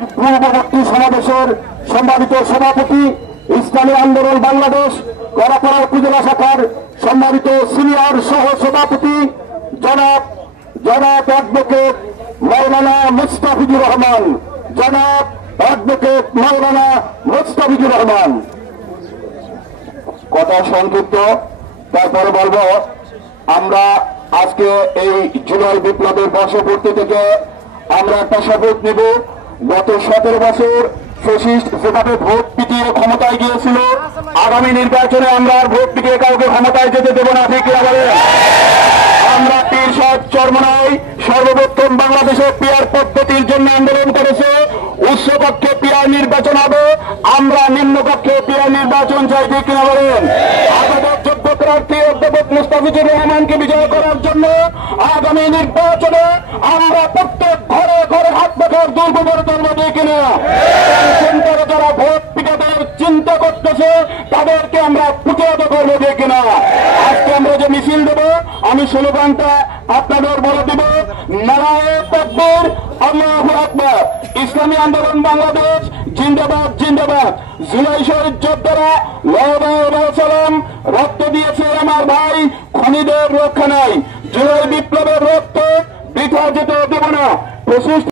পূর্ববর্তী সমাবেশের সম্মানিত সভাপতি, ইসলামী আন্দোলন বাংলাদেশ করাপাড়া উপজেলা শাখার সম্মানিত সিনিয়র সহ সভাপতি জনাব অ্যাডভোকেট মাওলানা মুস্তাফিজুর রহমান, জনাব অ্যাডভোকেট মাওলানা মুস্তাফিজুর রহমান। কথা সংক্ষিপ্ত, তারপরে বলবো আমরা আজকে এই জুলাই বিপ্লবের বর্ষপূর্তি থেকে আমরা একটা শপথ নেব। গত 17 বছর ফ্যাসিস্ট যেভাবে ভোট পিটিয়ে ক্ষমতায় গিয়েছিল, আগামী নির্বাচনে আমরা আর ভোট পিটিয়ে কাউকে ক্ষমতায় যেতে দেব না। ঠিক কিনা বলেন? আমরা পীর সাহেব চরমনাই সর্বপ্রথম বাংলাদেশে পিয়ার পদ্ধতির জন্য আন্দোলন করেছে। উচ্চকক্ষে পিয়ার নির্বাচন হবে, আমরা নিম্নকক্ষে পিয়ার নির্বাচন চাই। ঠিক কিনা বলেন? আমাদের যোগ্য প্রার্থী অধ্যাপক মুস্তাফিজুর রহমানকে বিজয় করার জন্য আগামী নির্বাচনে আমরা প্রত্যেক ঘরে ঘরে হাত পাখার দুর্গ করে তুলব। ঠিক কিনা? যারা ভোট পিটাদের চিন্তা করতেছে তাদেরকে আমরা প্রতিহত করবো। ঠিক কিনা? আজকে আমরা যে মিছিল দেবো, আমি স্লোগানটা আপনাদের বলে দেব, নারায়ে তাকবীর, আল্লাহু আকবার, ইসলামী আন্দোলন বাংলাদেশ জিন্দাবাদ জিন্দাবাদ। জুলাই শহীদ যোদ্ধারা সালাম, রক্ত দিয়েছে আমার ভাই, খুনিদের রক্ষা নাই।